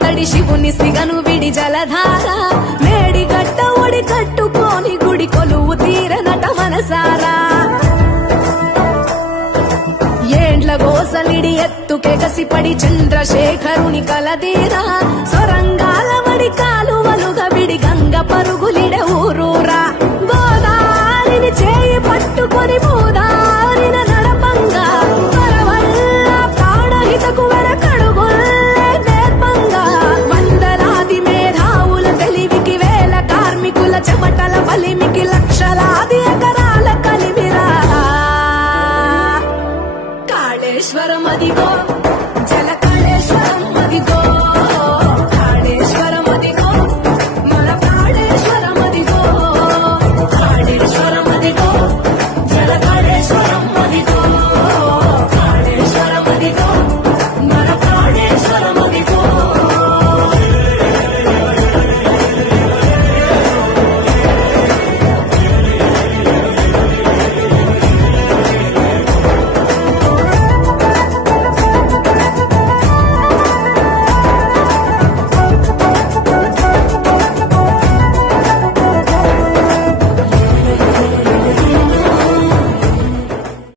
తడి శివుని సిగను విడి జలధార మేడిగట్ట ఒడి కట్టుకోని గుడి కొలువు తీరనట మనసారా ఏండ్ల గోసలిడి ఎత్తుకెగసిపడి చంద్రశేఖరుని కలదీరా సొరంగాల వడి కాలువలుగా విడి గంగ పరుగులి